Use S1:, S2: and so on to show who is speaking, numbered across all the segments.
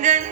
S1: Hanggang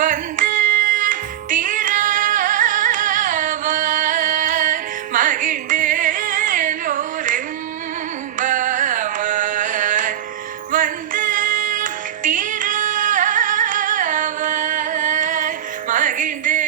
S1: வந்து தீரவர் மகிழ்ந்தேலோரெம்பவர் வந்து தீரவர் மகிழ்ந்தே